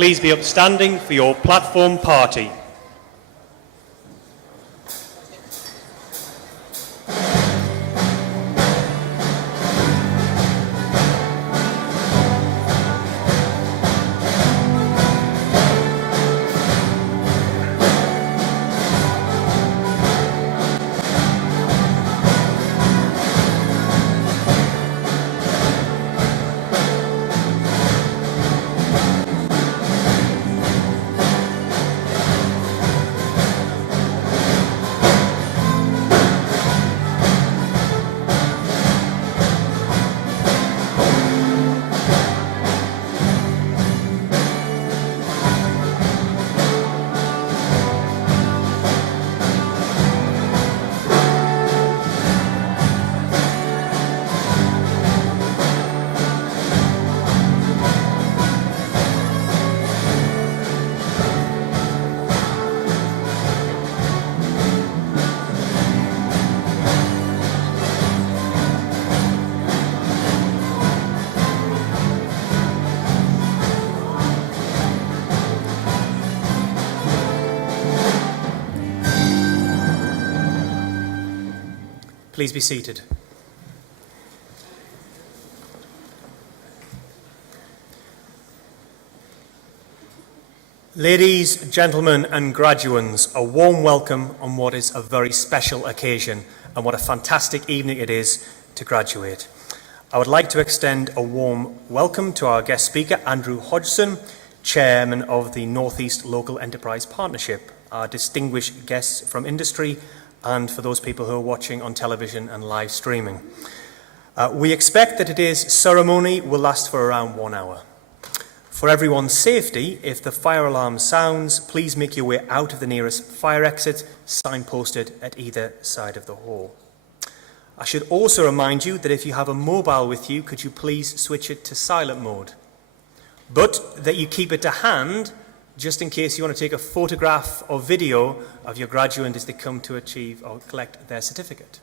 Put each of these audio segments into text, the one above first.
please be upstanding for your platform party. Please be seated. Ladies, gentlemen and graduands, a warm welcome on what is a very special occasion, and what a fantastic evening it is to graduate. I would like to extend a warm welcome to our guest speaker, Andrew Hodgson, Chairman of the North East Local Enterprise Partnership, our distinguished guests from industry, and for those people who are watching on television and live streaming. We expect that today's ceremony will last for around 1 hour. For everyone's safety, if the fire alarm sounds, please make your way out of the nearest fire exit, signposted at either side of the hall. I should also remind you that if you have a mobile with you, could you please switch it to silent mode? But that you keep it to hand, just in case you want to take a photograph or video of your graduate as they come to achieve or collect their certificate.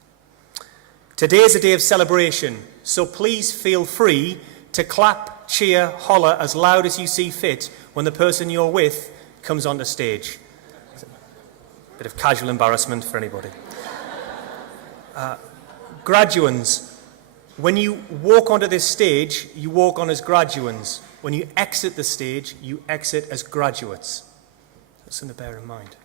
Today is a day of celebration, so please feel free to clap, cheer, holler as loud as you see fit when the person you're with comes onto stage. Bit of casual embarrassment for anybody. Graduands, when you walk onto this stage, you walk on as graduands. When you exit the stage, you exit as graduates. That's something to bear in mind.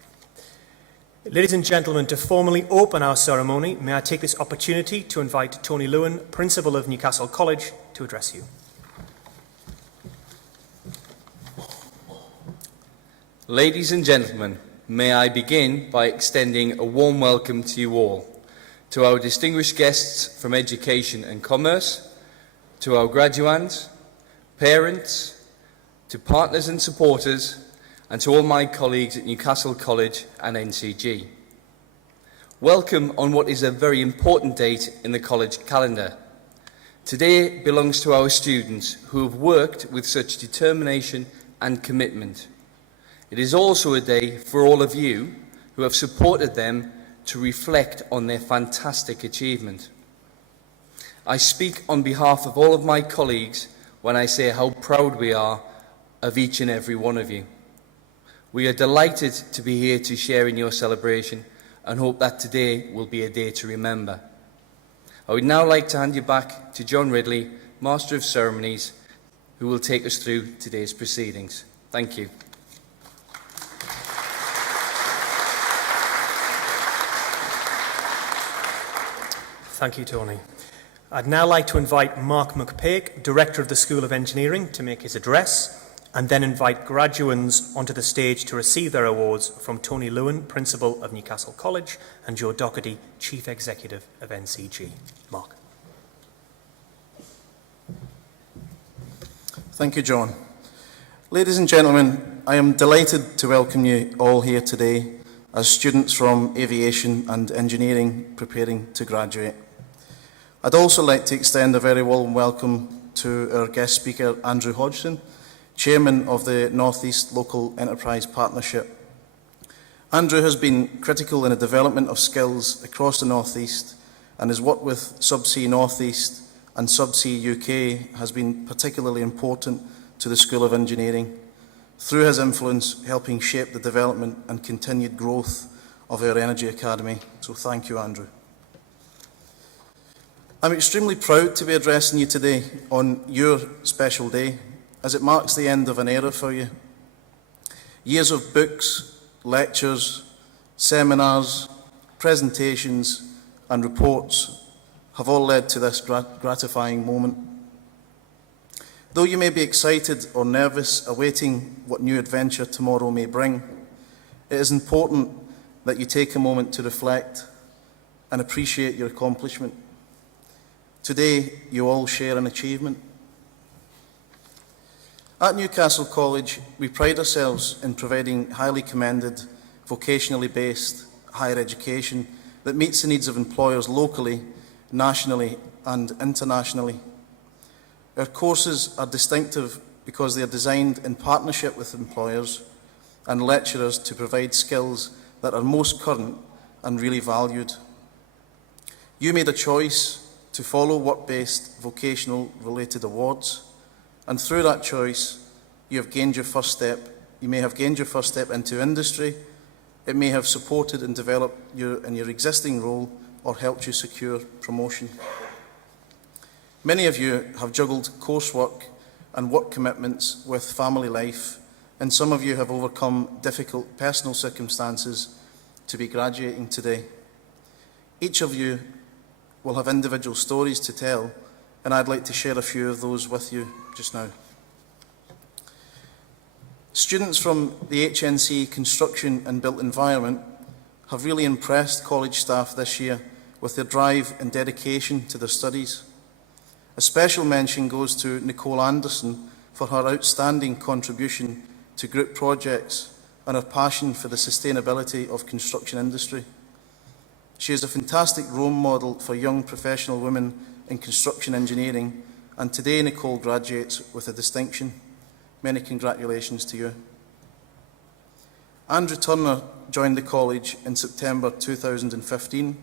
Ladies and gentlemen, to formally open our ceremony, may I take this opportunity to invite Tony Lewin, Principal of Newcastle College, to address you. Ladies and gentlemen, may I begin by extending a warm welcome to you all, to our distinguished guests from Education and Commerce, to our graduands, parents, to partners and supporters, and to all my colleagues at Newcastle College and NCG. Welcome on what is a very important date in the college calendar. Today belongs to our students who have worked with such determination and commitment. It is also a day for all of you who have supported them to reflect on their fantastic achievement. I speak on behalf of all of my colleagues when I say how proud we are of each and every one of you. We are delighted to be here to share in your celebration and hope that today will be a day to remember. I would now like to hand you back to John Ridley, Master of Ceremonies, who will take us through today's proceedings. Thank you. Thank you, Tony. I'd now like to invite Mark McPake, Director of the School of Engineering, to make his address, and then invite graduands onto the stage to receive their awards from Tony Lewin, Principal of Newcastle College, and Joe Doherty, Chief Executive of NCG. Mark. Thank you, John. Ladies and gentlemen, I am delighted to welcome you all here today as students from Aviation and Engineering preparing to graduate. I'd also like to extend a very warm welcome to our guest speaker, Andrew Hodgson, Chairman of the North East Local Enterprise Partnership. Andrew has been critical in the development of skills across the North East, and his work with Subsea North East and Subsea UK has been particularly important to the School of Engineering. through his influence helping shape the development and continued growth of our Energy Academy. So thank you, Andrew. I'm extremely proud to be addressing you today on your special day, as it marks the end of an era for you. Years of books, lectures, seminars, presentations and reports have all led to this gratifying moment. Though you may be excited or nervous awaiting what new adventure tomorrow may bring, it is important that you take a moment to reflect and appreciate your accomplishment. Today, you all share an achievement. At Newcastle College, we pride ourselves in providing highly commended, vocationally based higher education that meets the needs of employers locally, nationally and internationally. Our courses are distinctive because they are designed in partnership with employers and lecturers to provide skills that are most current and really valued. You made a choice to follow work-based vocational related awards, and through that choice you have gained your first step. You may have gained your first step into industry. It may have supported and developed you in your existing role or helped you secure promotion. Many of you have juggled coursework and work commitments with family life, and some of you have overcome difficult personal circumstances to be graduating today. Each of you will have individual stories to tell, and I'd like to share a few of those with you just now. Students from the HNC Construction and Built Environment have really impressed college staff this year with their drive and dedication to their studies. A special mention goes to Nicole Anderson for her outstanding contribution to group projects and her passion for the sustainability of construction industry. She is a fantastic role model for young professional women in construction engineering, and today Nicole graduates with a distinction. Many congratulations to you. Andrew Turner joined the college in September 2015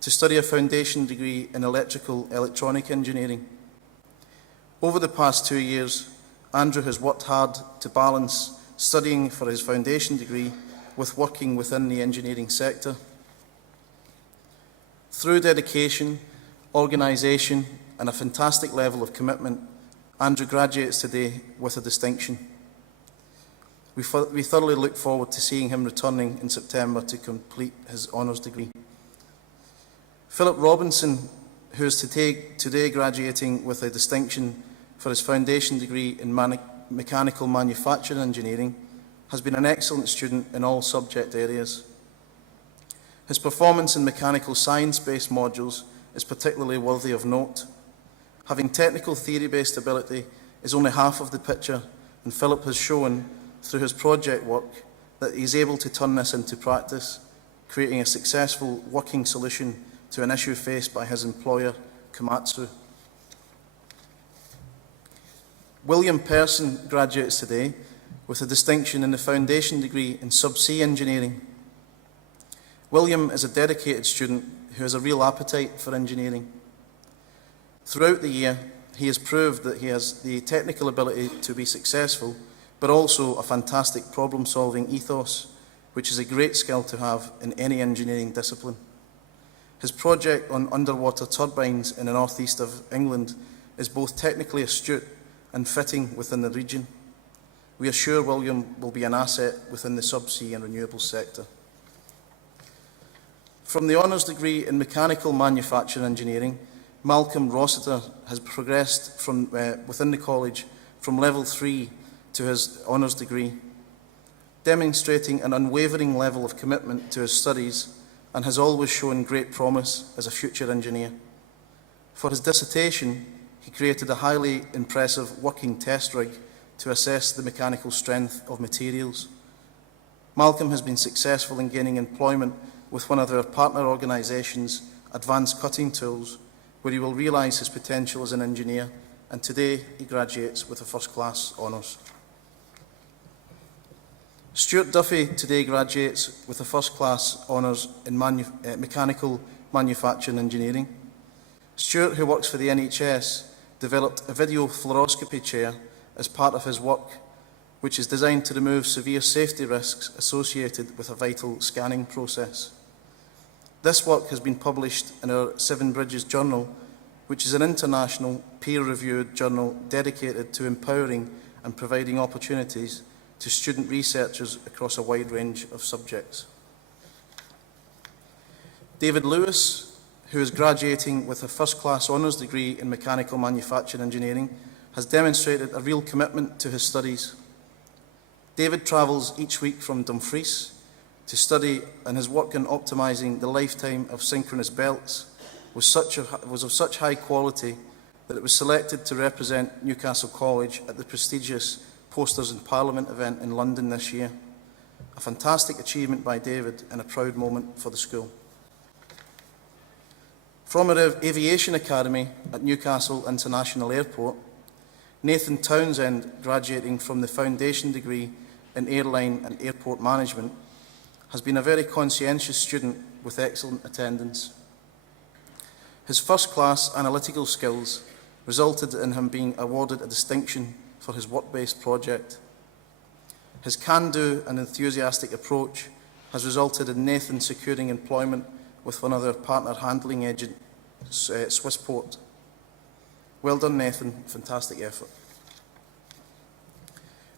to study a foundation degree in electrical electronic engineering. Over the past 2 years, Andrew has worked hard to balance studying for his foundation degree with working within the engineering sector. Through dedication, organisation and a fantastic level of commitment, Andrew graduates today with a distinction. We thoroughly look forward to seeing him returning in September to complete his honours degree. Philip Robinson, who is today graduating with a distinction for his foundation degree in mechanical manufacturing engineering, has been an excellent student in all subject areas. His performance in mechanical science-based modules is particularly worthy of note. Having technical theory-based ability is only half of the picture, and Philip has shown through his project work that he is able to turn this into practice, creating a successful working solution to an issue faced by his employer, Komatsu. William Persson graduates today with a distinction in the foundation degree in subsea engineering. William is a dedicated student who has a real appetite for engineering. Throughout the year, he has proved that he has the technical ability to be successful, but also a fantastic problem-solving ethos, which is a great skill to have in any engineering discipline. His project on underwater turbines in the northeast of England is both technically astute and fitting within the region. We are sure William will be an asset within the subsea and renewables sector. From the honours degree in mechanical manufacturing engineering, Malcolm Rossiter has progressed from within the college from level 3 to his honours degree, demonstrating an unwavering level of commitment to his studies, and has always shown great promise as a future engineer. For his dissertation, he created a highly impressive working test rig to assess the mechanical strength of materials. Malcolm has been successful in gaining employment with one of our partner organisations, Advanced Cutting Tools, where he will realise his potential as an engineer, and today he graduates with a first-class honours. Stuart Duffy today graduates with a first-class honours in mechanical manufacturing engineering. Stuart, who works for the NHS, developed a video fluoroscopy chair as part of his work which is designed to remove severe safety risks associated with a vital scanning process. This work has been published in our Seven Bridges Journal, which is an international peer-reviewed journal dedicated to empowering and providing opportunities to student researchers across a wide range of subjects. David Lewis, who is graduating with a first-class honours degree in mechanical manufacturing engineering, has demonstrated a real commitment to his studies. David travels each week from Dumfries to study, and his work in optimising the lifetime of synchronous belts was of such high quality that it was selected to represent Newcastle College at the prestigious Posters in Parliament event in London this year. A fantastic achievement by David and a proud moment for the school. From our Aviation Academy at Newcastle International Airport, Nathan Townsend, graduating from the foundation degree in Airline and Airport Management, has been a very conscientious student with excellent attendance. His first-class analytical skills resulted in him being awarded a distinction for his work-based project. His can-do and enthusiastic approach has resulted in Nathan securing employment with one of their partner handling agent, Swissport. Well done, Nathan. Fantastic effort.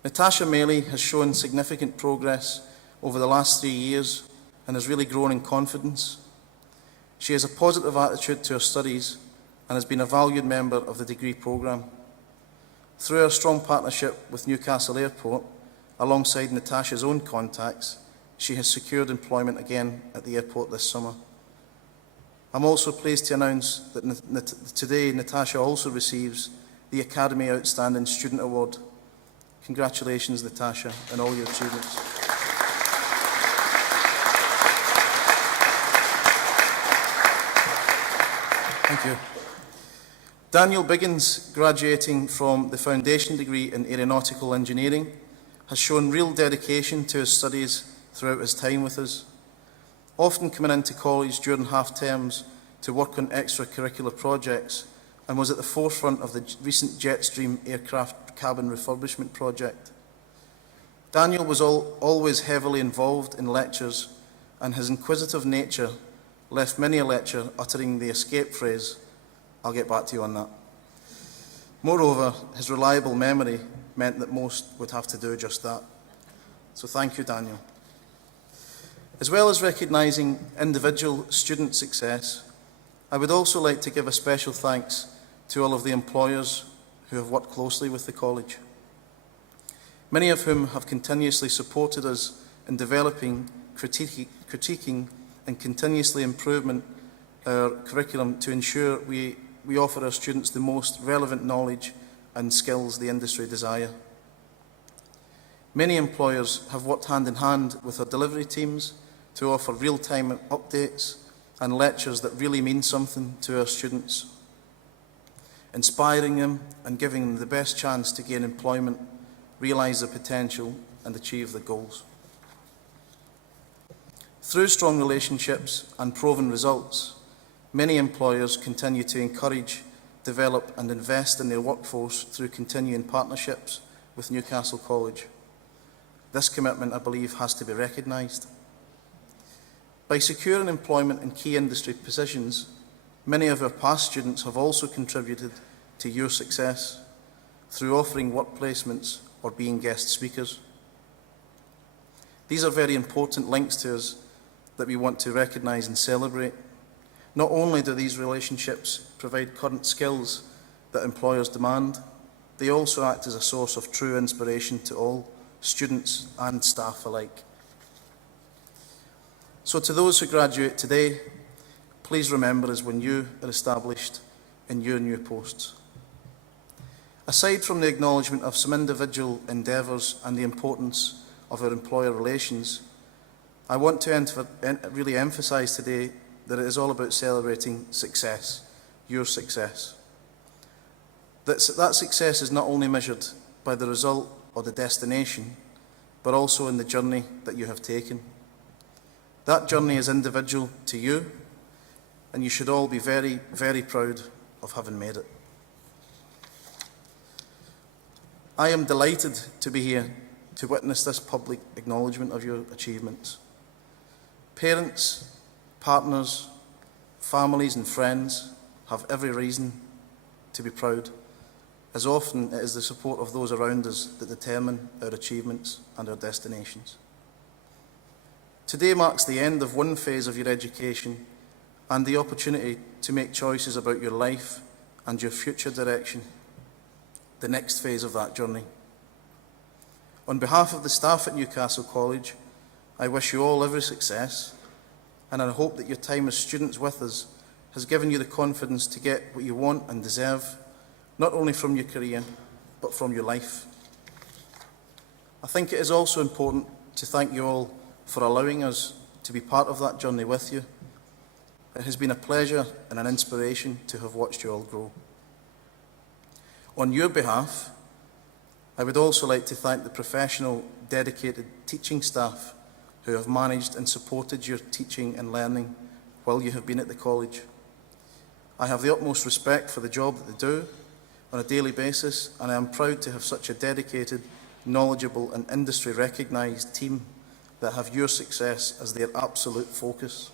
Natasha Maley has shown significant progress over the last 3 years and has really grown in confidence. She has a positive attitude to her studies and has been a valued member of the degree programme. Through our strong partnership with Newcastle Airport, alongside Natasha's own contacts, she has secured employment again at the airport this summer. I'm also pleased to announce that today Natasha also receives the Academy Outstanding Student Award. Congratulations, Natasha, on all your achievements. Thank you. Daniel Biggins, graduating from the foundation degree in aeronautical engineering, has shown real dedication to his studies throughout his time with us, often coming into college during half-terms to work on extracurricular projects, and was at the forefront of the recent Jetstream aircraft cabin refurbishment project. Daniel was always heavily involved in lectures, and his inquisitive nature left many a lecture uttering the escape phrase, "I'll get back to you on that." Moreover, his reliable memory meant that most would have to do just that. So thank you, Daniel. As well as recognising individual student success, I would also like to give a special thanks to all of the employers who have worked closely with the college, many of whom have continuously supported us in developing, critiquing and continuously improving our curriculum to ensure we offer our students the most relevant knowledge and skills the industry desire. Many employers have worked hand in hand with our delivery teams to offer real-time updates and lectures that really mean something to our students, inspiring them and giving them the best chance to gain employment, realise their potential and achieve their goals. Through strong relationships and proven results, many employers continue to encourage, develop and invest in their workforce through continuing partnerships with Newcastle College. This commitment, I believe, has to be recognised. By securing employment in key industry positions, many of our past students have also contributed to your success through offering work placements or being guest speakers. These are very important links to us that we want to recognise and celebrate. Not only do these relationships provide current skills that employers demand, they also act as a source of true inspiration to all students and staff alike. So to those who graduate today, please remember us when you are established in your new posts. Aside from the acknowledgement of some individual endeavours and the importance of our employer relations, I want to really emphasise today that it is all about celebrating success, your success. That success is not only measured by the result or the destination, but also in the journey that you have taken. That journey is individual to you, and you should all be very, very proud of having made it. I am delighted to be here to witness this public acknowledgement of your achievements. Parents, partners, families and friends have every reason to be proud, as often it is the support of those around us that determine our achievements and our destinations. Today marks the end of one phase of your education and the opportunity to make choices about your life and your future direction, the next phase of that journey. On behalf of the staff at Newcastle College, I wish you all every success, and I hope that your time as students with us has given you the confidence to get what you want and deserve, not only from your career, but from your life. I think it is also important to thank you all for allowing us to be part of that journey with you. It has been a pleasure and an inspiration to have watched you all grow. On your behalf, I would also like to thank the professional, dedicated teaching staff who have managed and supported your teaching and learning while you have been at the college. I have the utmost respect for the job that they do on a daily basis, and I am proud to have such a dedicated, knowledgeable and industry-recognised team that have your success as their absolute focus.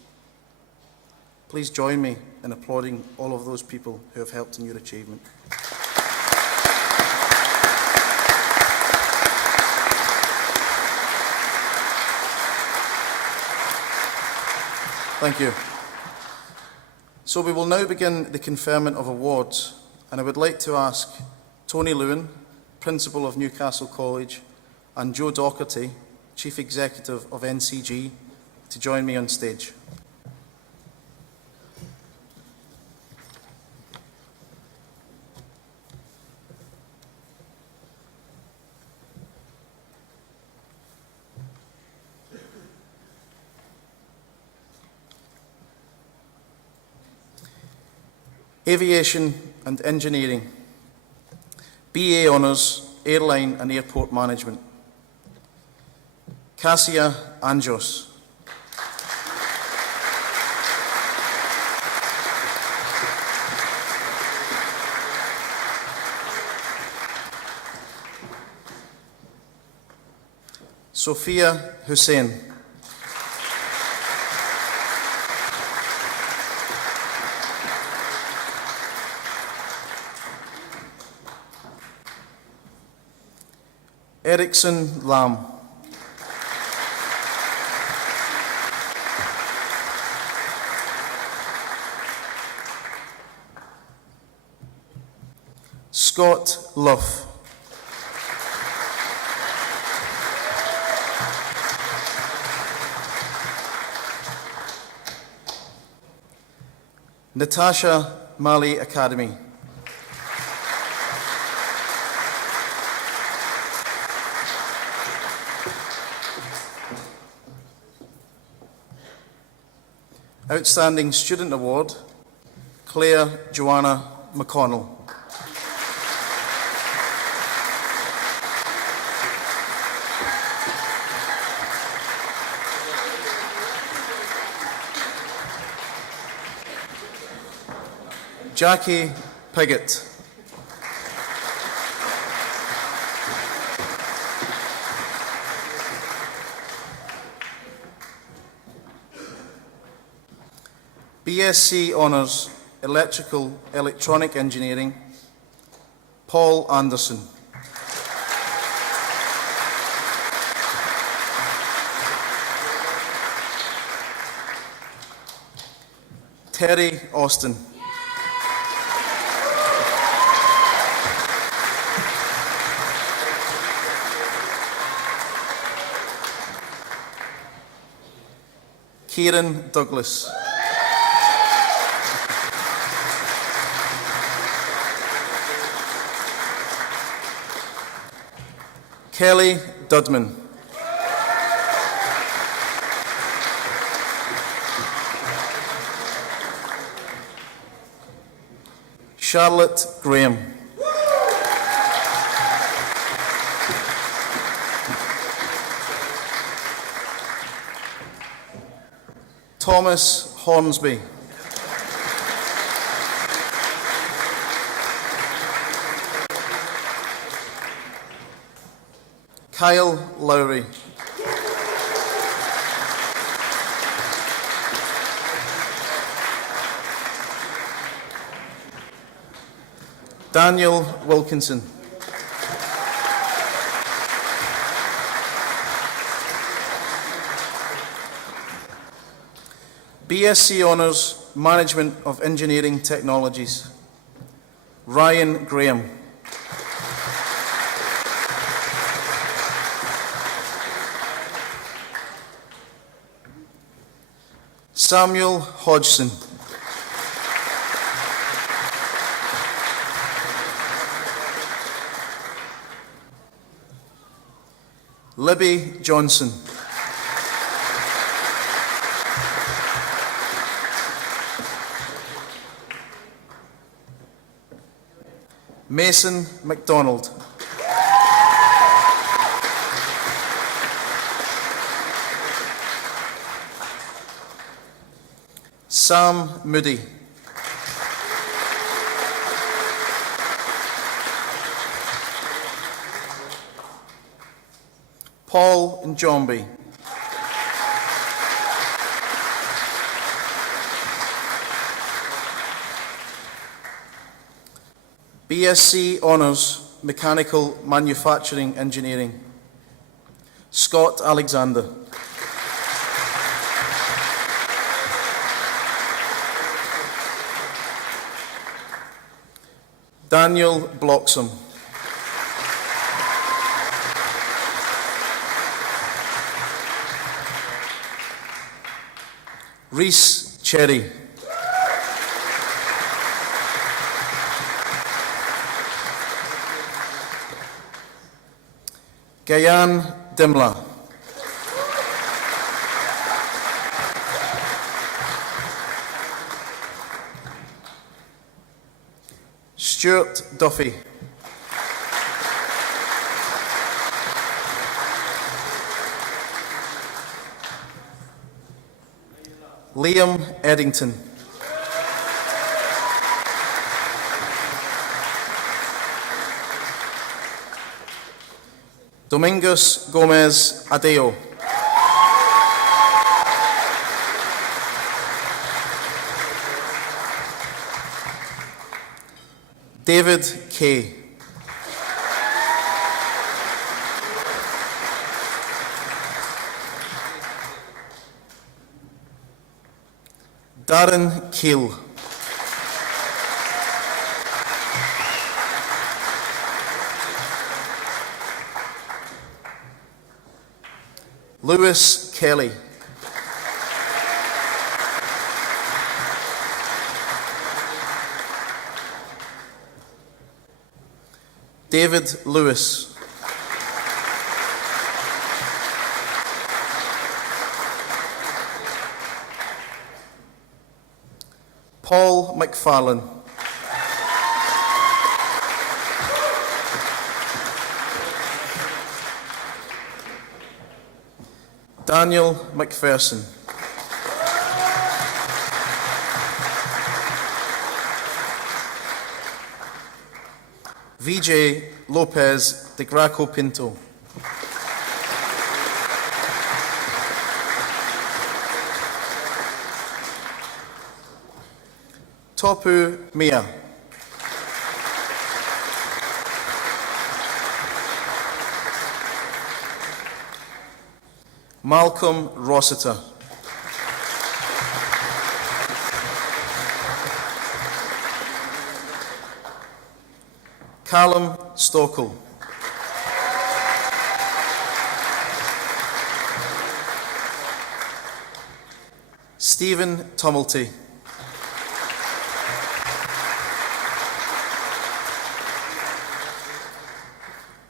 Please join me in applauding all of those people who have helped in your achievement. Thank you. So we will now begin the conferment of awards, and I would like to ask Tony Lewin, Principal of Newcastle College, and Joe Docherty, Chief Executive of NCG, to join me on stage. Aviation and Engineering, BA Honours, Airline and Airport Management, Cassia Anjos. Sophia Hussein. Erickson Lam. Scott Luff. Natasha Mali Academy. Outstanding Student Award, Claire Joanna McConnell. Jackie Piggott. BSc Honours, Electrical Electronic Engineering, Paul Anderson. Terry Austin. Kieran Douglas. Kelly Dudman. Charlotte Graham. Thomas Hornsby. Kyle Lowry. Daniel Wilkinson. BSc Honours, Management of Engineering Technologies, Ryan Graham. Samuel Hodgson. Libby Johnson. Mason MacDonald. Sam Moody. Paul Njombi. BSc Honours, Mechanical Manufacturing Engineering, Scott Alexander. Daniel Bloxham. Reese Cherry. Gayan Dimla. Stuart Duffy. Liam Eddington. Domingos Gomez Adeo. David Kay. Darren Keel. Lewis Kelly. David Lewis. Paul McFarlane. Daniel McPherson. VJ Lopez de Graco Pinto. Topu Mia. Malcolm Rossiter. Callum Stockel. Stephen Tumulty.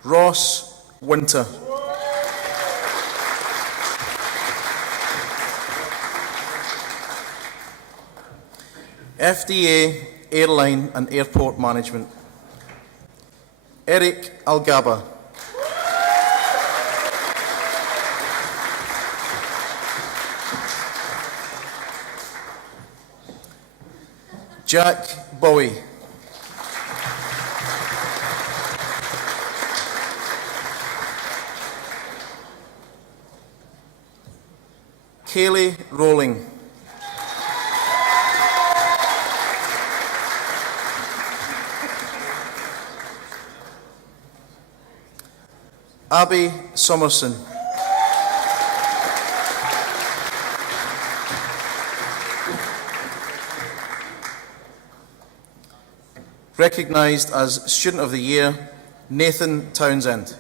Ross Winter. FDA Airline and Airport Management. Eric Algaba. Jack Bowie. Kaylee Rowling. Abby Somerson. Recognised as Student of the Year, Nathan Townsend.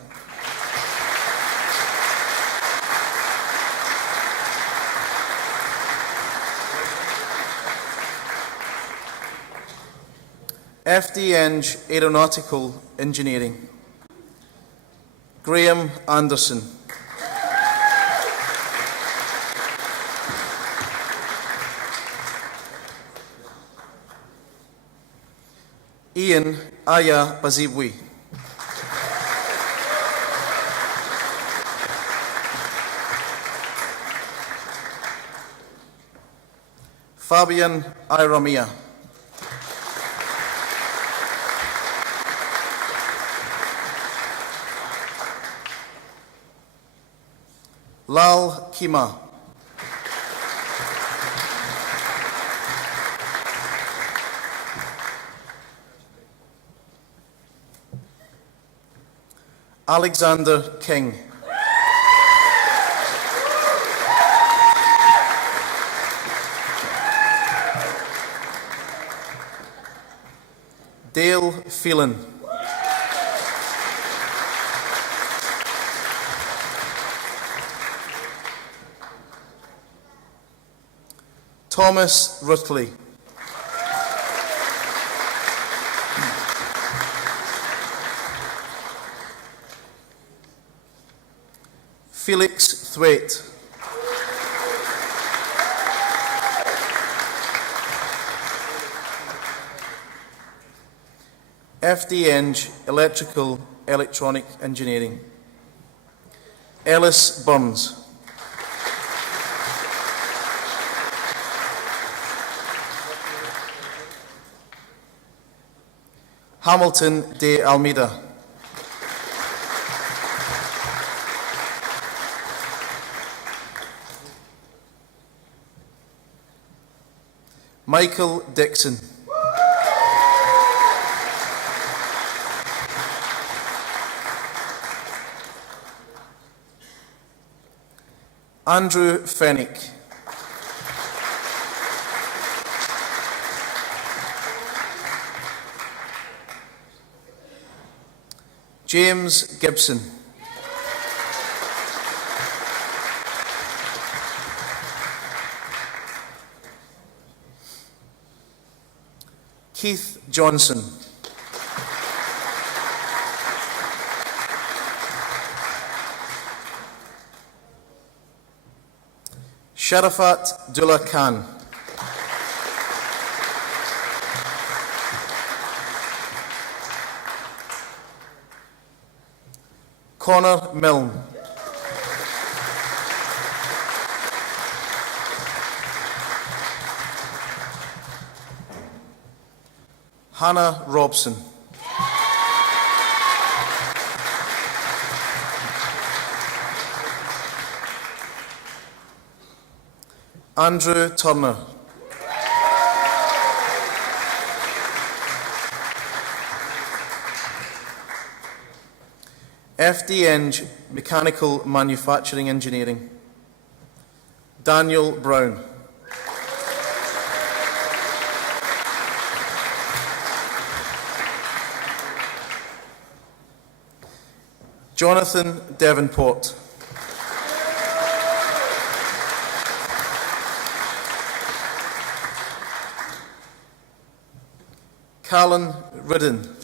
FD Eng Aeronautical Engineering, Graham Anderson. Ian Aya Bazibwi. Fabian Iramia. Lal Kima. Alexander King. Dale Phelan. Thomas Rutley. Felix Thwaite. FD Eng Electrical Electronic Engineering, Ellis Burns. Hamilton de Almeida. Michael Dixon. Andrew Fennick. James Gibson. Keith Johnson. Sharafat Dullah Khan. Connor Milne. Hannah Robson. Andrew Turner. FD Eng Mechanical Manufacturing Engineering, Daniel Brown. Jonathan Devonport. Callan Ridden.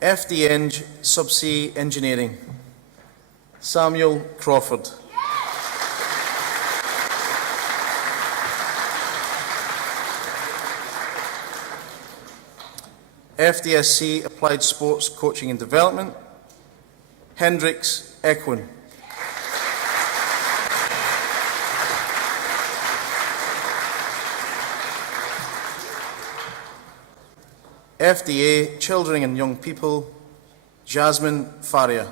FD Eng Subsea Engineering, Samuel Crawford. FDSC Applied Sports Coaching and Development, Hendrix Equin. FDA Children and Young People, Jasmine Faria.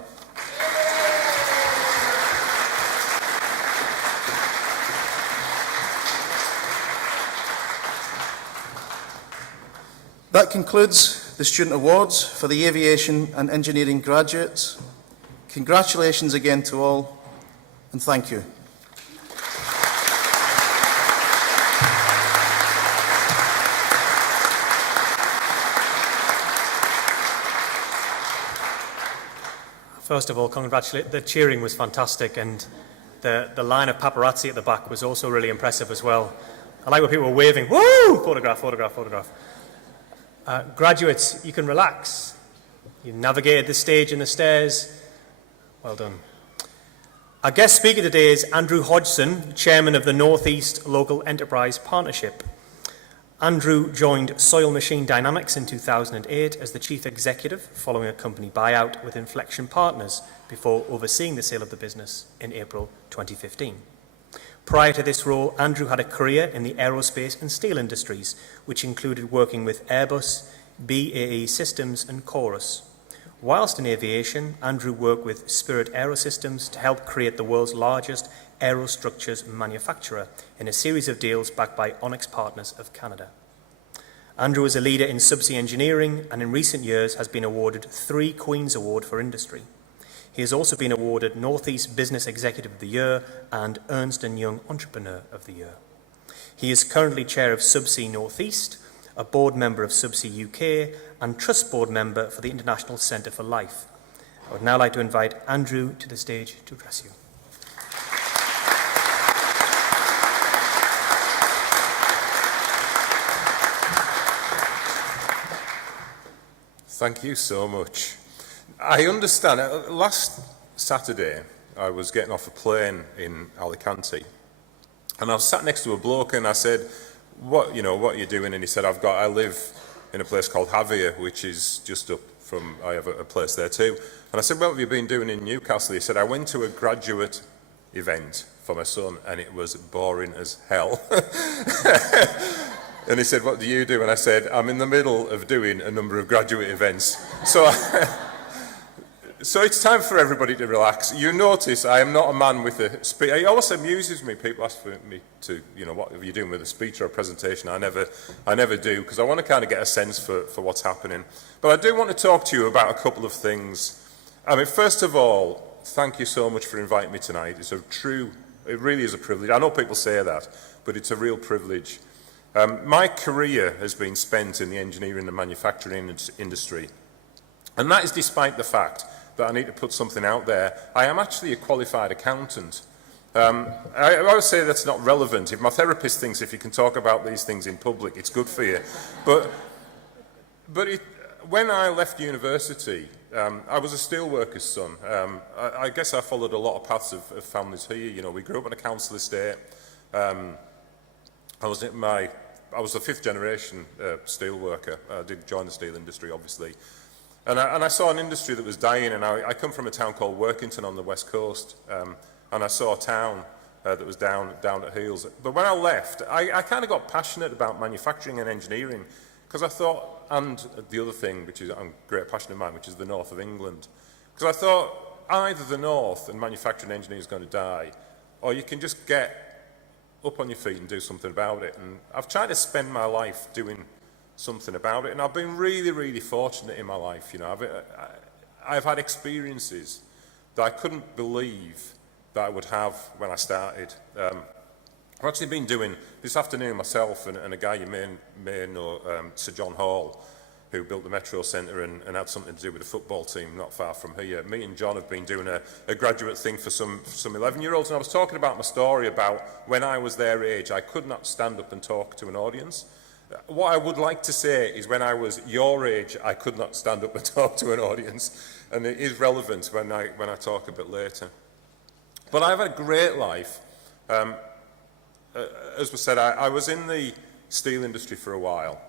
That concludes the student awards for the aviation and engineering graduates. Congratulations again to all, and thank you. First of all, congratulate. The cheering was fantastic, and the line of paparazzi at the back was also really impressive as well. I like when people were waving, woo! Photograph, photograph, photograph. Graduates, you can relax. You navigated the stage and the stairs. Well done. Our guest speaker today is Andrew Hodgson, Chairman of the North East Local Enterprise Partnership. Andrew joined Soil Machine Dynamics in 2008 as the Chief Executive following a company buyout with Inflection Partners before overseeing the sale of the business in April 2015. Prior to this role, Andrew had a career in the aerospace and steel industries, which included working with Airbus, BAE Systems and Chorus. Whilst in aviation, Andrew worked with Spirit Aerosystems to help create the world's largest aerostructures manufacturer in a series of deals backed by Onyx Partners of Canada. Andrew is a leader in subsea engineering and in recent years has been awarded 3 Queen's Award for Industry. He has also been awarded Northeast Business Executive of the Year and Ernst & Young Entrepreneur of the Year. He is currently chair of Subsea Northeast, a board member of Subsea UK and trust board member for the International Centre for Life. I would now like to invite Andrew to the stage to address you. Thank you so much. I understand. Last Saturday, I was getting off a plane in Alicante, and I was sat next to a bloke, and I said, "What are you doing?" And he said, "I live in a place called Javier, which is just up from. I have a place there too." And I said, "What have you been doing in Newcastle?" He said, "I went to a graduate event for my son, and it was boring as hell." And he said, "What do you do?" And I said, "I'm in the middle of doing a number of graduate events." So it's time for everybody to relax. You notice I am not a man with a speech. It always amuses me. People ask for me to, what are you doing with a speech or a presentation? I never do, because I want to kind of get a sense for what's happening. But I do want to talk to you about a couple of things. I mean, first of all, thank you so much for inviting me tonight. It really is a privilege. I know people say that, but it's a real privilege. My career has been spent in the engineering and manufacturing industry, and that is despite the fact that I need to put something out there. I am actually a qualified accountant. I always say that's not relevant. If my therapist thinks if you can talk about these things in public, it's good for you. But when I left university, I was a steelworker's son. I guess I followed a lot of paths of families here. We grew up on a council estate. I was the 5th generation steel worker. I did join the steel industry, obviously. And I saw an industry that was dying, and I come from a town called Workington on the west coast, and I saw a town that was down at heels. But when I left, I kind of got passionate about manufacturing and engineering, because I thought, and the other thing, which is a great passion of mine, which is the north of England, because I thought either the north and manufacturing engineering is going to die, or you can just get up on your feet and do something about it. And I've tried to spend my life doing something about it, and I've been really, really fortunate in my life. I've had experiences that I couldn't believe that I would have when I started. I've actually been doing this afternoon myself and a guy you may know, Sir John Hall, who built the Metro Centre and had something to do with the football team not far from here. Me and John have been doing a graduate thing for some 11-year-olds, and I was talking about my story about when I was their age, I could not stand up and talk to an audience. What I would like to say is when I was your age, I could not stand up and talk to an audience, and it is relevant when I talk a bit later. But I've had a great life. As was said, I was in the steel industry for a while,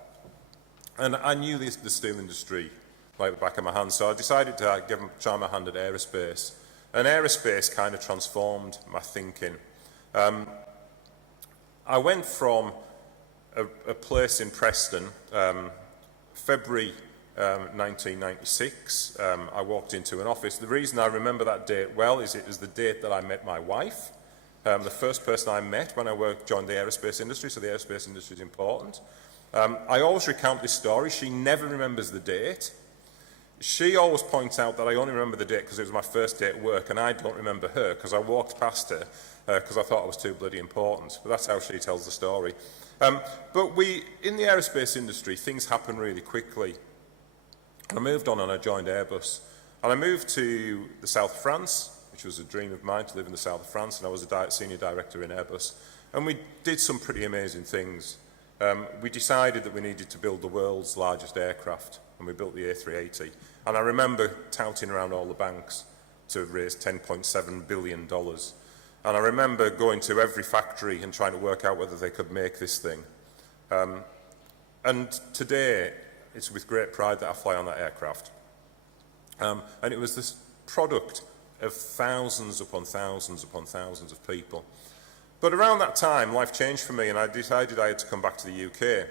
and I knew the steel industry like the back of my hand, so I decided to try my hand at aerospace. And aerospace kind of transformed my thinking. I went from a place in Preston February 1996, I walked into an office. The reason I remember that date well is it was the date that I met my wife, the first person I met when I joined the aerospace industry, so the aerospace industry is important. I always recount this story. She never remembers the date. She always points out that I only remember the date because it was my first day at work, and I don't remember her because I walked past her because I thought I was too bloody important. But that's how she tells the story. But in the aerospace industry, things happen really quickly. I moved on and I joined Airbus. And I moved to the south of France, which was a dream of mine to live in the south of France, and I was a senior director in Airbus. And we did some pretty amazing things. We decided that we needed to build the world's largest aircraft, and we built the A380. And I remember touting around all the banks to raise $10.7 billion. And I remember going to every factory and trying to work out whether they could make this thing. And today, it's with great pride that I fly on that aircraft. And it was this product of thousands upon thousands upon thousands of people. But around that time, life changed for me, and I decided I had to come back to the UK.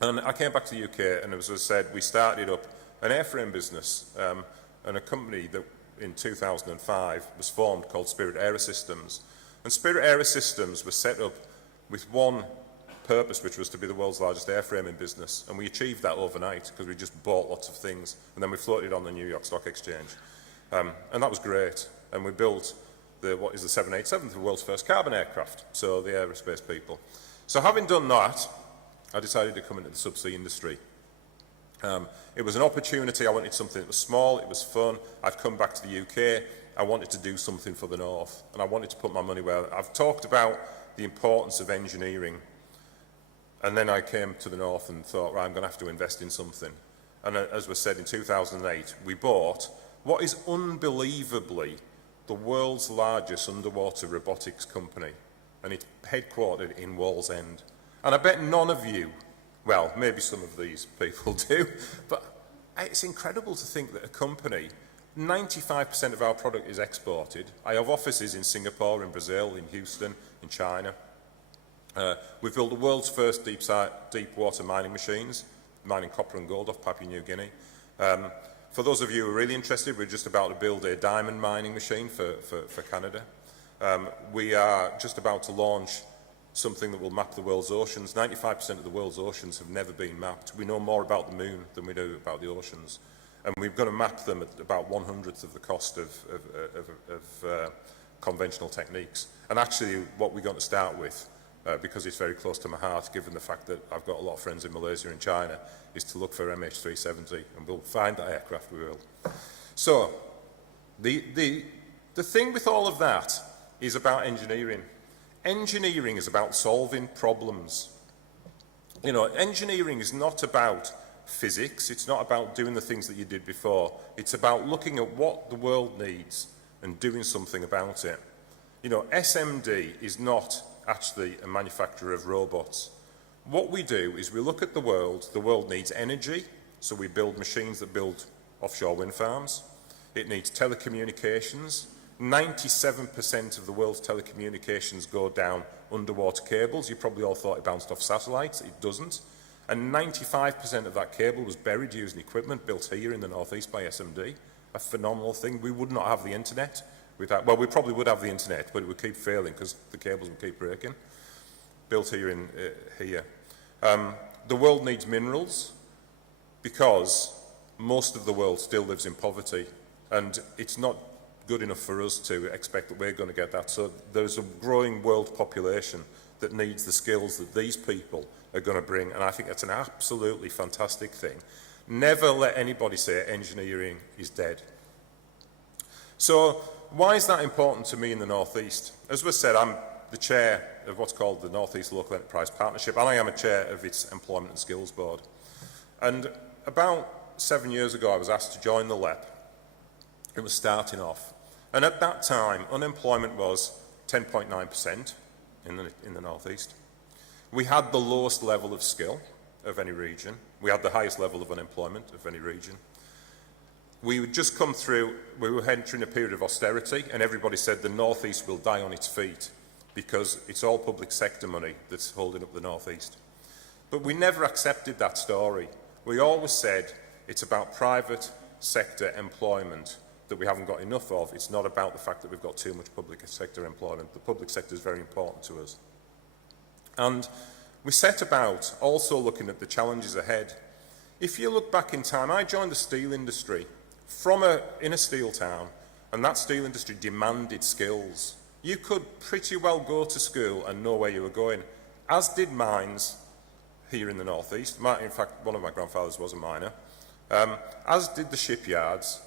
And I came back to the UK, and as I said, we started up an airframe business, and a company that in 2005 was formed called Spirit Aerosystems. And Spirit Aerosystems was set up with one purpose, which was to be the world's largest airframing business. And we achieved that overnight because we just bought lots of things, and then we floated on the New York Stock Exchange. And that was great. And we built what is the 787, the world's first carbon aircraft, so the aerospace people. So having done that, I decided to come into the subsea industry. It was an opportunity. I wanted something that was small, it was fun. I'd come back to the UK. I wanted to do something for the North, and I wanted to put my money where I've talked about the importance of engineering. And then I came to the North and thought, right, I'm going to have to invest in something. And as was said, in 2008, we bought what is unbelievably the world's largest underwater robotics company, and it's headquartered in Wallsend. And I bet none of you, well, maybe some of these people do, but it's incredible to think that a company, 95% of our product is exported. I have offices in Singapore, in Brazil, in Houston, in China. We've built the world's first deep water mining machines, mining copper and gold off Papua New Guinea. For those of you who are really interested, we're just about to build a diamond mining machine for Canada. We are just about to launch something that will map the world's oceans. 95% of the world's oceans have never been mapped. We know more about the moon than we do about the oceans. And we're going to map them at about 1/100th of the cost of conventional techniques. And actually, what we're going to start with, because it's very close to my heart, given the fact that I've got a lot of friends in Malaysia and China, is to look for MH370, and we'll find that aircraft, we will. So, the thing with all of that is about engineering. Engineering is about solving problems. You know, engineering is not about physics, it's not about doing the things that you did before, it's about looking at what the world needs and doing something about it. You know, SMD is not actually a manufacturer of robots. What we do is we look at the world needs energy, so we build machines that build offshore wind farms. It needs telecommunications. 97% of the world's telecommunications go down underwater cables. You probably all thought it bounced off satellites. It doesn't. And 95% of that cable was buried using equipment built here in the northeast by SMD. A phenomenal thing. We would not have the internet without, well, we probably would have the internet, but it would keep failing because the cables would keep breaking. Built here in here. The world needs minerals because most of the world still lives in poverty, and it's not good enough for us to expect that we're going to get that. So there's a growing world population that needs the skills that these people are going to bring, and I think that's an absolutely fantastic thing. Never let anybody say engineering is dead. So why is that important to me in the Northeast? As was said, I'm the chair of what's called the Northeast Local Enterprise Partnership, and I am a chair of its Employment and Skills Board. And about 7 years ago, I was asked to join the LEP. It was starting off. And at that time, unemployment was 10.9% in the Northeast. We had the lowest level of skill of any region. We had the highest level of unemployment of any region. We would just come through, we were entering a period of austerity, and everybody said the Northeast will die on its feet because it's all public sector money that's holding up the Northeast. But we never accepted that story. we always said it's about private sector employment that we haven't got enough of. It's not about the fact that we've got too much public sector employment. The public sector is very important to us. And we set about also looking at the challenges ahead. If you look back in time, I joined the steel industry in a steel town, and that steel industry demanded skills. You could pretty well go to school and know where you were going, as did mines here in the northeast. In fact, one of my grandfathers was a miner, as did the shipyards.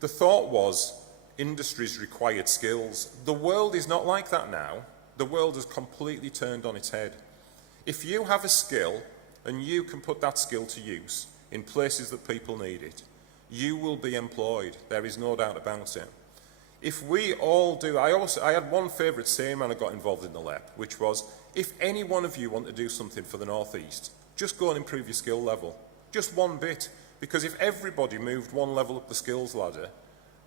The thought was industries required skills. The world is not like that now. The world has completely turned on its head. If you have a skill and you can put that skill to use in places that people need it, you will be employed. There is no doubt about it. If we all do, I had one favourite saying when I got involved in the LEP, which was, if any one of you want to do something for the North East, just go and improve your skill level. Just one bit. Because if everybody moved one level up the skills ladder,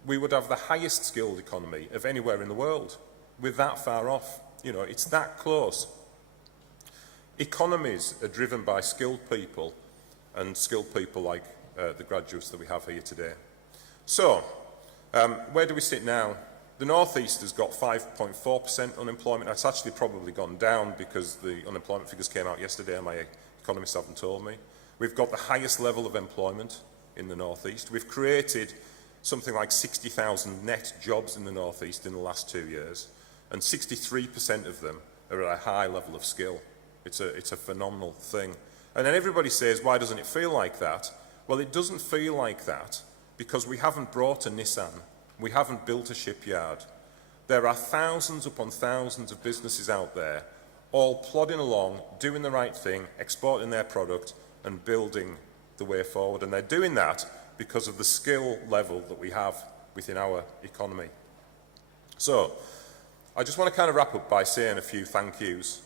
we would have the highest skilled economy of anywhere in the world. We're that far off. You know, it's that close. Economies are driven by skilled people, and skilled people like the graduates that we have here today. So, where do we sit now? The North East has got 5.4% unemployment. That's actually probably gone down because the unemployment figures came out yesterday and my economists haven't told me. We've got the highest level of employment in the North East. We've created something like 60,000 net jobs in the North East in the last 2 years, and 63% of them are at a high level of skill. It's a phenomenal thing. And then everybody says, why doesn't it feel like that? Well, it doesn't feel like that because we haven't brought a Nissan. We haven't built a shipyard. There are thousands upon thousands of businesses out there, all plodding along, doing the right thing, exporting their product and building the way forward. And they're doing that because of the skill level that we have within our economy. So, I just want to kind of wrap up by saying a few thank yous.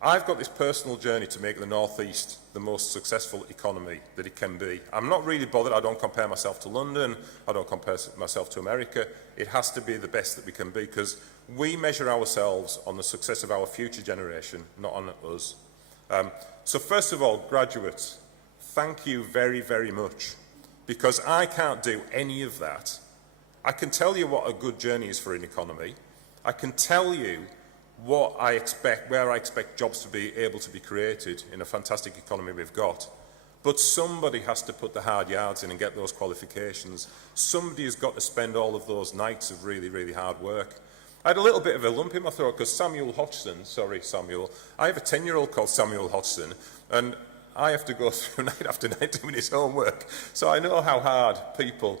I've got this personal journey to make the North East the most successful economy that it can be. I'm not really bothered. I don't compare myself to London. I don't compare myself to America. It has to be the best that we can be because we measure ourselves on the success of our future generation, not on us. So first of all, graduates, thank you very, very much because I can't do any of that. I can tell you what a good journey is for an economy. I can tell you what I expect, where I expect jobs to be able to be created in a fantastic economy we've got. But somebody has to put the hard yards in and get those qualifications. Somebody has got to spend all of those nights of really, really hard work. I had a little bit of a lump in my throat because Samuel Hodgson, I have a 10-year-old called Samuel Hodgson, and I have to go through night after night doing his homework. So I know how hard people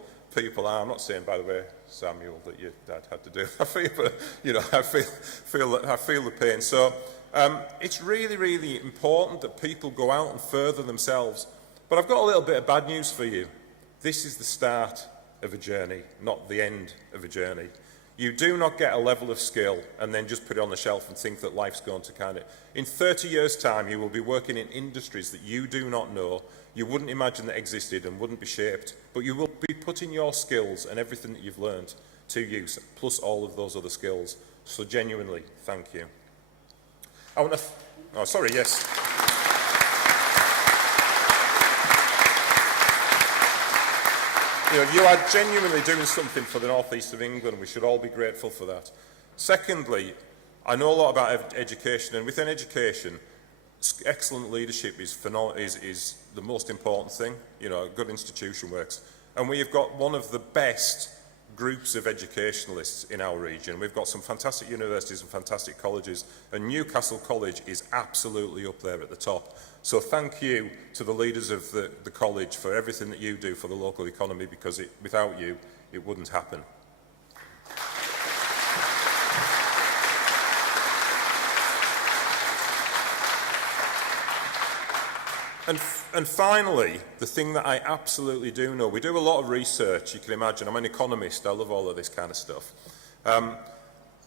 are. I'm not saying, by the way, Samuel, that your dad had to do. I feel the pain. So it's really, really important that people go out and further themselves. But I've got a little bit of bad news for you. This is the start of a journey, not the end of a journey. You do not get a level of skill and then just put it on the shelf and think that life's going to kind of... In 30 years' time, you will be working in industries that you do not know, you wouldn't imagine that existed and wouldn't be shaped, but you will be putting your skills and everything that you've learned to use, plus all of those other skills. So genuinely, thank you. I want to... Oh, sorry, yes. You are genuinely doing something for the North East of England. We should all be grateful for that. Secondly, I know a lot about education, and within education, excellent leadership is the most important thing. You know, a good institution works. And we have got one of the best groups of educationalists in our region. We've got some fantastic universities and fantastic colleges, and Newcastle College is absolutely up there at the top. So thank you to the leaders of the college for everything that you do for the local economy, because without you, it wouldn't happen. And finally, the thing that I absolutely do know, we do a lot of research, you can imagine. I'm an economist, I love all of this kind of stuff.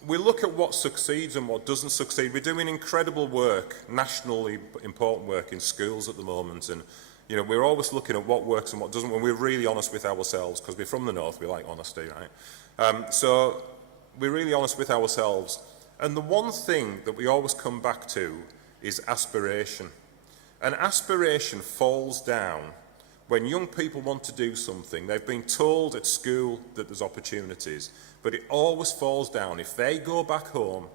We look at what succeeds and what doesn't succeed. We're doing incredible work, nationally important work in schools at the moment, and you know, we're always looking at what works and what doesn't, when we're really honest with ourselves, because we're from the north, we like honesty, right? So we're really honest with ourselves. And the one thing that we always come back to is aspiration. And aspiration falls down when young people want to do something. They've been told at school that there's opportunities, but it always falls down if they go back home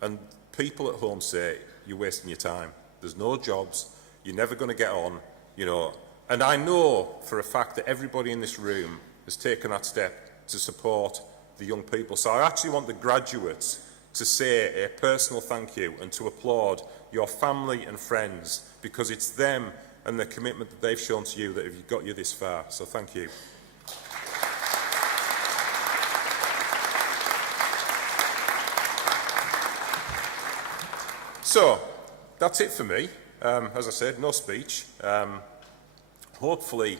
and people at home say, you're wasting your time, there's no jobs, you're never going to get on, you know. And I know for a fact that everybody in this room has taken that step to support the young people. So I actually want the graduates to say a personal thank you and to applaud your family and friends, because it's them and the commitment that they've shown to you that have got you this far. So thank you. So that's it for me. As I said, no speech. Hopefully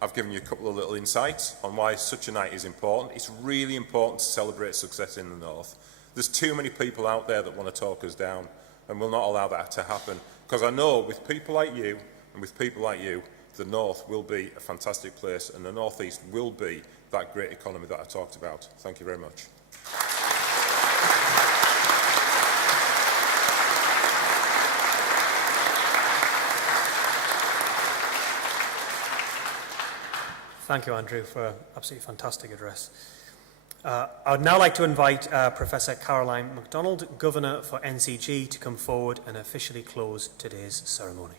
I've given you a couple of little insights on why such a night is important. It's really important to celebrate success in the North. There's too many people out there that want to talk us down, and we'll not allow that to happen. Because I know with people like you and with people like you, the North will be a fantastic place, and the North East will be that great economy that I talked about. Thank you very much. Thank you, Andrew, for an absolutely fantastic address. I would now like to invite Professor Caroline MacDonald, Governor for NCG, to come forward and officially close today's ceremony.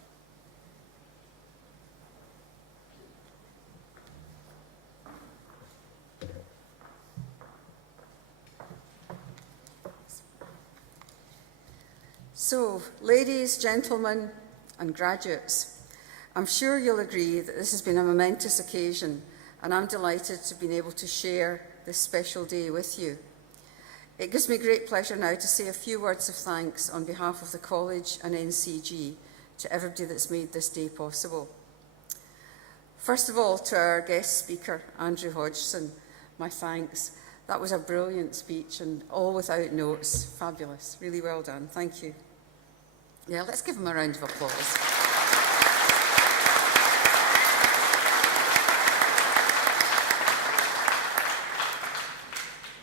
So, ladies, gentlemen, and graduates, I'm sure you'll agree that this has been a momentous occasion, and I'm delighted to have been able to share this special day with you. It gives me great pleasure now to say a few words of thanks on behalf of the College and NCG to everybody that's made this day possible. First of all, to our guest speaker, Andrew Hodgson, my thanks. That was a brilliant speech and all without notes. Fabulous. Really well done. Thank you. Yeah, let's give him a round of applause.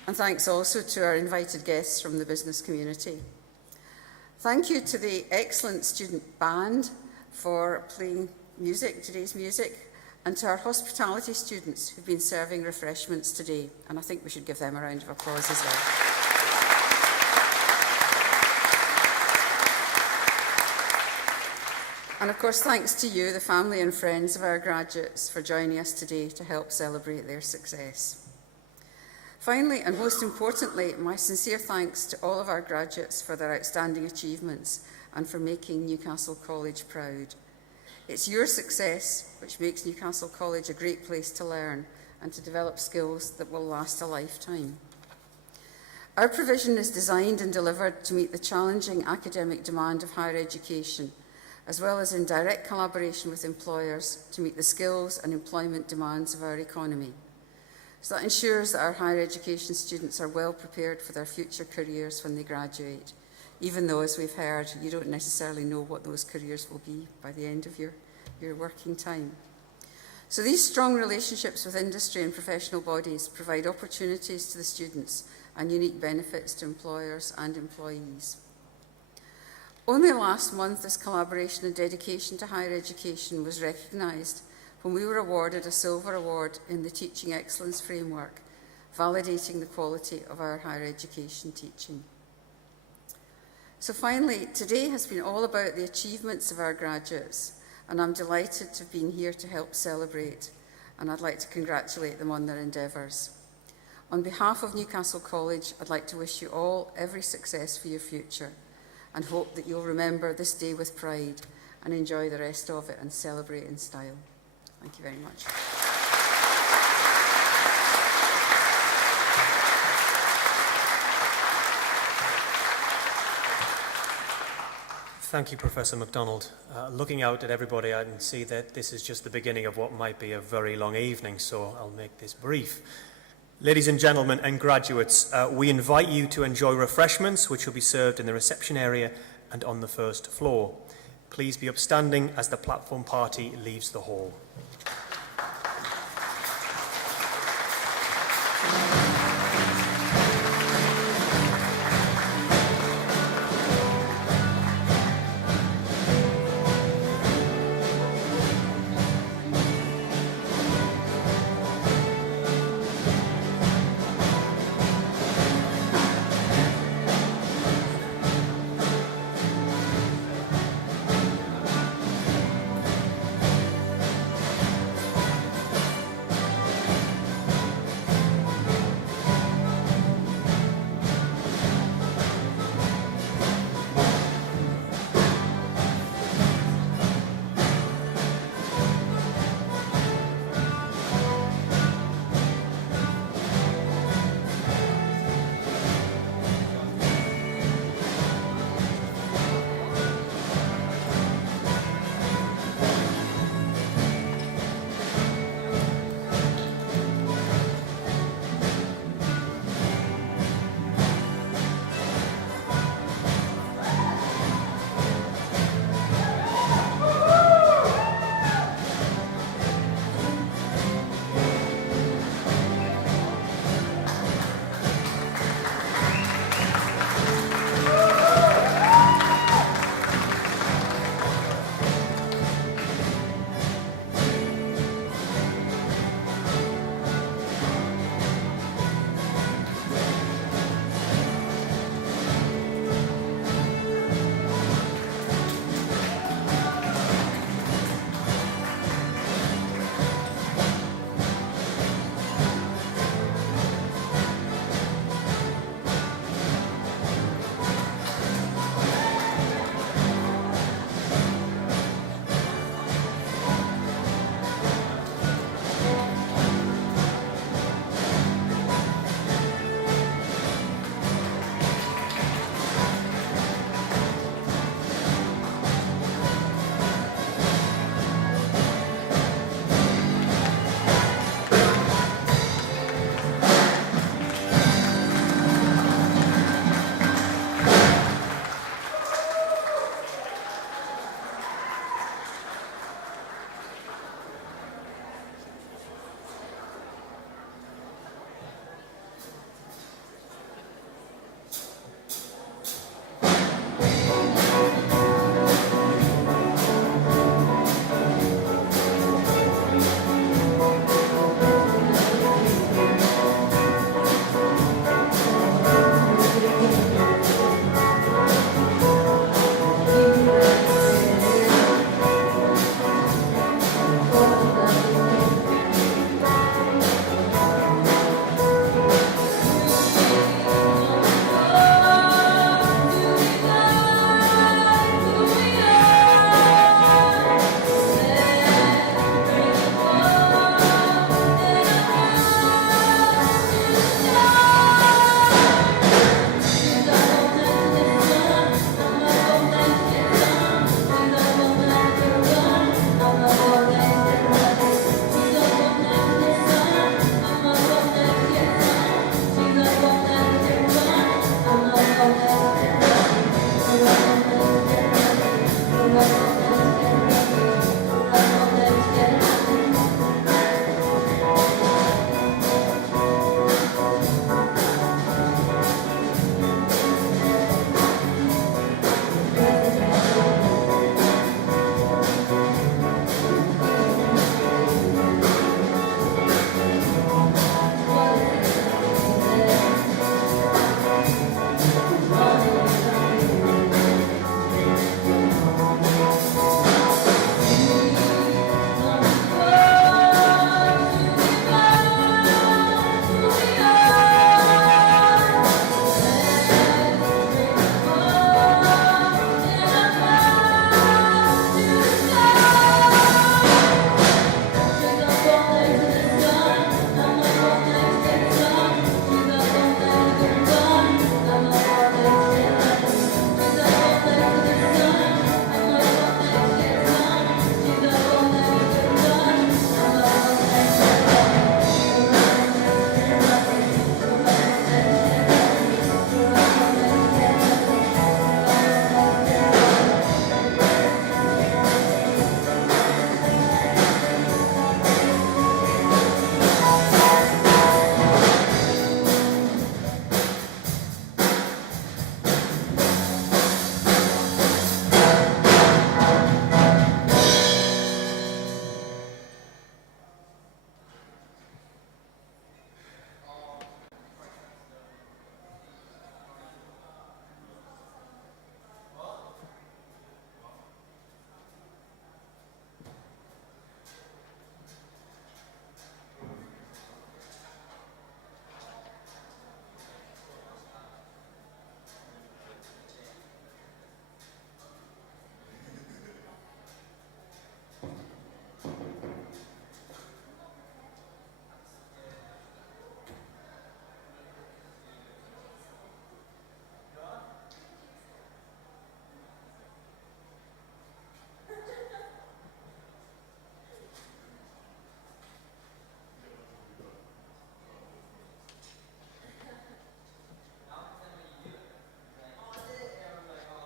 And thanks also to our invited guests from the business community. Thank you to the excellent student band for playing music, today's music, and to our hospitality students who've been serving refreshments today. And I think we should give them a round of applause as well. And of course, thanks to you, the family and friends of our graduates, for joining us today to help celebrate their success. Finally, and most importantly, my sincere thanks to all of our graduates for their outstanding achievements and for making Newcastle College proud. It's your success which makes Newcastle College a great place to learn and to develop skills that will last a lifetime. Our provision is designed and delivered to meet the challenging academic demand of higher education, as well as in direct collaboration with employers to meet the skills and employment demands of our economy. So that ensures that our higher education students are well prepared for their future careers when they graduate, even though, as we've heard, you don't necessarily know what those careers will be by the end of your working time. So these strong relationships with industry and professional bodies provide opportunities to the students and unique benefits to employers and employees. Only last month, this collaboration and dedication to higher education was recognised when we were awarded a Silver Award in the Teaching Excellence Framework, validating the quality of our higher education teaching. So finally, today has been all about the achievements of our graduates, and I'm delighted to have been here to help celebrate, and I'd like to congratulate them on their endeavours. On behalf of Newcastle College, I'd like to wish you all every success for your future, and hope that you'll remember this day with pride and enjoy the rest of it and celebrate in style. Thank you very much. Thank you, Professor MacDonald. Looking out at everybody, I can see that this is just the beginning of what might be a very long evening, so I'll make this brief. Ladies and gentlemen and graduates, we invite you to enjoy refreshments which will be served in the reception area and on the first floor. Please be upstanding as the platform party leaves the hall.